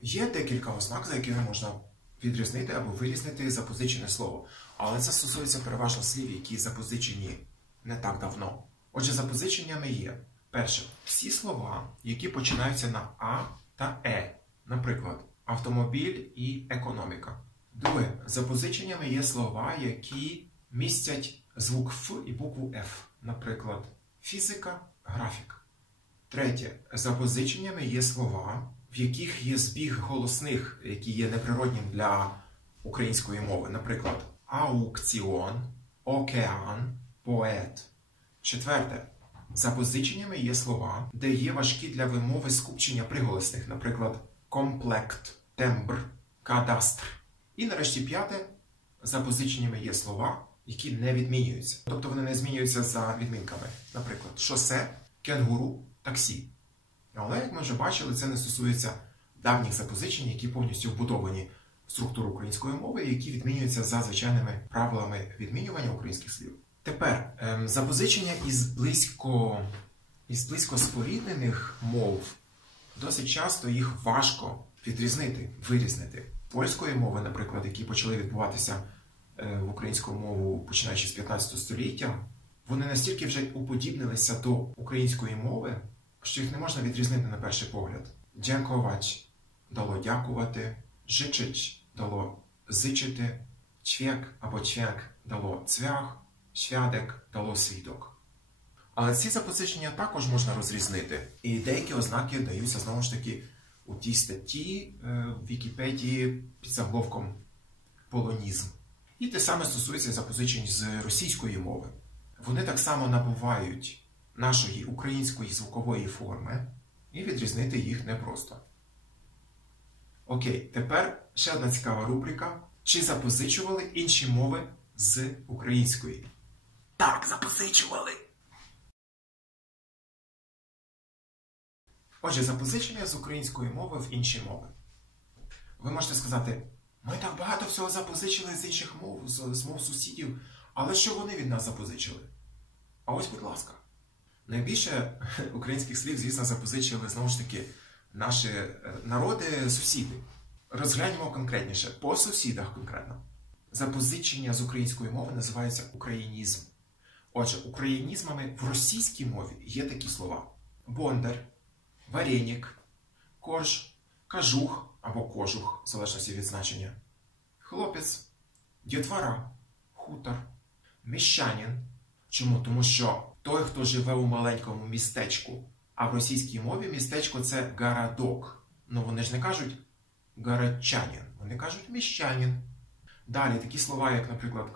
Є декілька ознак, за якими можна відрізнити або вирізнити запозичене слово. Але це стосується переважно слів, які запозичені не так давно. Отже, запозиченнями є: перше, всі слова, які починаються на А та Е. Наприклад, автомобіль і економіка. Друге, запозиченнями є слова, які містять звук Ф і букву Ф. Наприклад, фізика, графіка. Третє, запозиченнями є слова, в яких є збіг голосних, які є неприроднім для української мови. Наприклад, аукціон, океан, поет. Четверте, запозиченнями є слова, де є важкі для вимови скупчення приголосних. Наприклад, комплект, тембр, кадастр. І нарешті п'яте, запозиченнями є слова, які не відмінюються. Тобто вони не змінюються за відмінками. Наприклад, шосе, кенгуру, таксі. Але, як ми вже бачили, це не стосується давніх запозичень, які повністю вбудовані в структуру української мови, які відмінюються за звичайними правилами відмінювання українських слів. Тепер, запозичення із близько споріднених мов, досить часто їх важко відрізнити, вирізнити. Польської мови, наприклад, які почали відбуватися в українську мову, починаючи з 15 століття, вони настільки вже уподібнилися до української мови, що їх не можна відрізнити на перший погляд. Дякувати дало дякувати, жичить дало зичити, чвек або чвек дало цвях, свядек дало свідок. Але ці запозичення також можна розрізнити. І деякі ознаки даються, знову ж таки, у тій статті в Вікіпедії під заголовком «Полонізм». І те саме стосується запозичень з російської мови. Вони так само набувають нашої української звукової форми, і відрізнити їх непросто. Окей, тепер ще одна цікава рубрика. Чи запозичували інші мови з української? Так, запозичували! Отже, запозичення з української мови в інші мови. Ви можете сказати, ми так багато всього запозичили з інших мов, з мов сусідів, але що вони від нас запозичили? А ось, будь ласка. Найбільше українських слів, звісно, запозичили, знову ж таки, наші народи-сусіди. Розглянемо конкретніше, по сусідах конкретно. Запозичення з української мови називається українізм. Отже, українізмами в російській мові є такі слова: бондар, варенік, корж, кажух або кожух, в залежності від значення, хлопець, дітвора, хутор, міщанин. Чому? Тому що той, хто живе у маленькому містечку, а в російській мові містечко – це городок. Ну, вони ж не кажуть городчанин, вони кажуть міщанин. Далі такі слова, як, наприклад,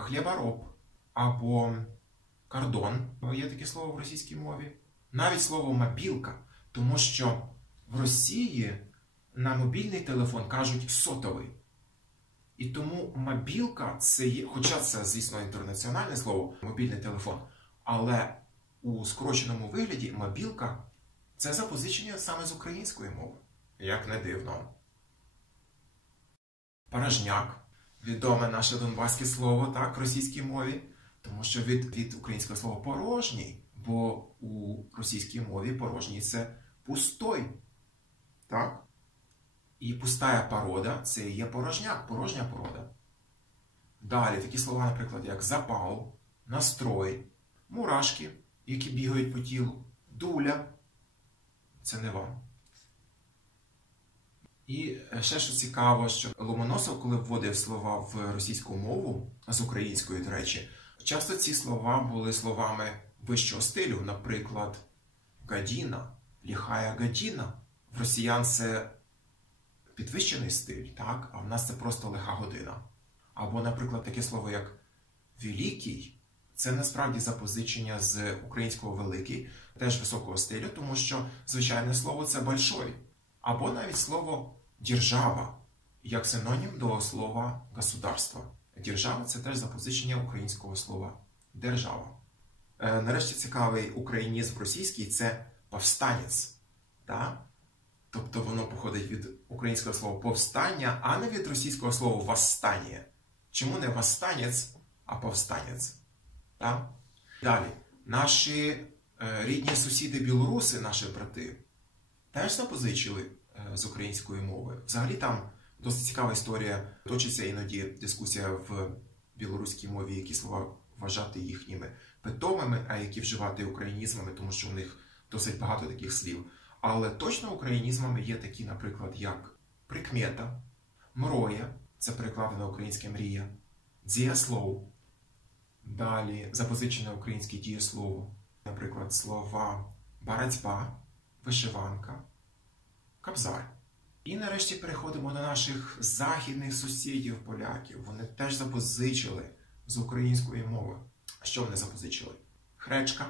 хлібороб або кордон. Є таке слово в російській мові. Навіть слово мобілка, тому що в Росії на мобільний телефон кажуть сотовий. І тому мобілка – це є, хоча це, звісно, інтернаціональне слово, мобільний телефон, але у скороченому вигляді мобілка – це запозичення саме з української мови. Як не дивно. Порожняк – відоме наше донбаське слово, так, в російській мові, тому що від українського слова порожній, бо у російській мові порожній – це пустой, так? І пустая порода – це є порожняк, порожня порода. Далі такі слова, наприклад, як запал, настрой, мурашки, які бігають по тілу, дуля – це не вам. І ще що цікаво, що Ломоносов, коли вводив слова в російську мову, з української, до речі, часто ці слова були словами вищого стилю, наприклад, гадіна, ліхая гадіна. В росіян це підвищений стиль, так? А в нас це просто лиха година. Або, наприклад, таке слово, як «великий», це насправді запозичення з українського «великий», теж високого стилю, тому що звичайне слово – це «большой». Або навіть слово «держава», як синонім до слова «государство». Держава – це теж запозичення українського слова «держава». Нарешті цікавий українізм російський – це «повстанець». Так? Тобто воно походить від українського слова «повстання», а не від російського слова «восстання». Чому не «восстанець», а «повстанець»? Так? Далі. Наші рідні сусіди білоруси, наші брати, теж запозичили з української мови. Взагалі там досить цікава історія. Точиться іноді дискусія в білоруській мові, які слова вважати їхніми питомими, а які вживати українізмами, тому що у них досить багато таких слів. Але точно українізмами є такі, наприклад, як прикмета, мроя, це перекладено українське мрія, дієслов, далі запозичене українське дієслово, наприклад, слова боротьба, вишиванка, кобзар. І нарешті переходимо до наших західних сусідів, поляків. Вони теж запозичили з української мови. Що вони запозичили? Хречка,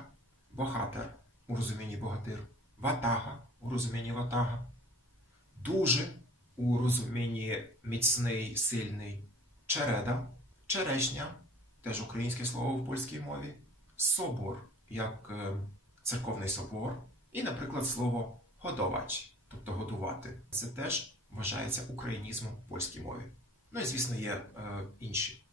богатир у розумінні богатир, ватага у розумінні ватага, дуже у розумінні міцний, сильний, череда, черешня, теж українське слово в польській мові, собор, як церковний собор, і, наприклад, слово годовач, тобто годувати. Це теж вважається українізмом в польській мові. Ну і, звісно, є інші.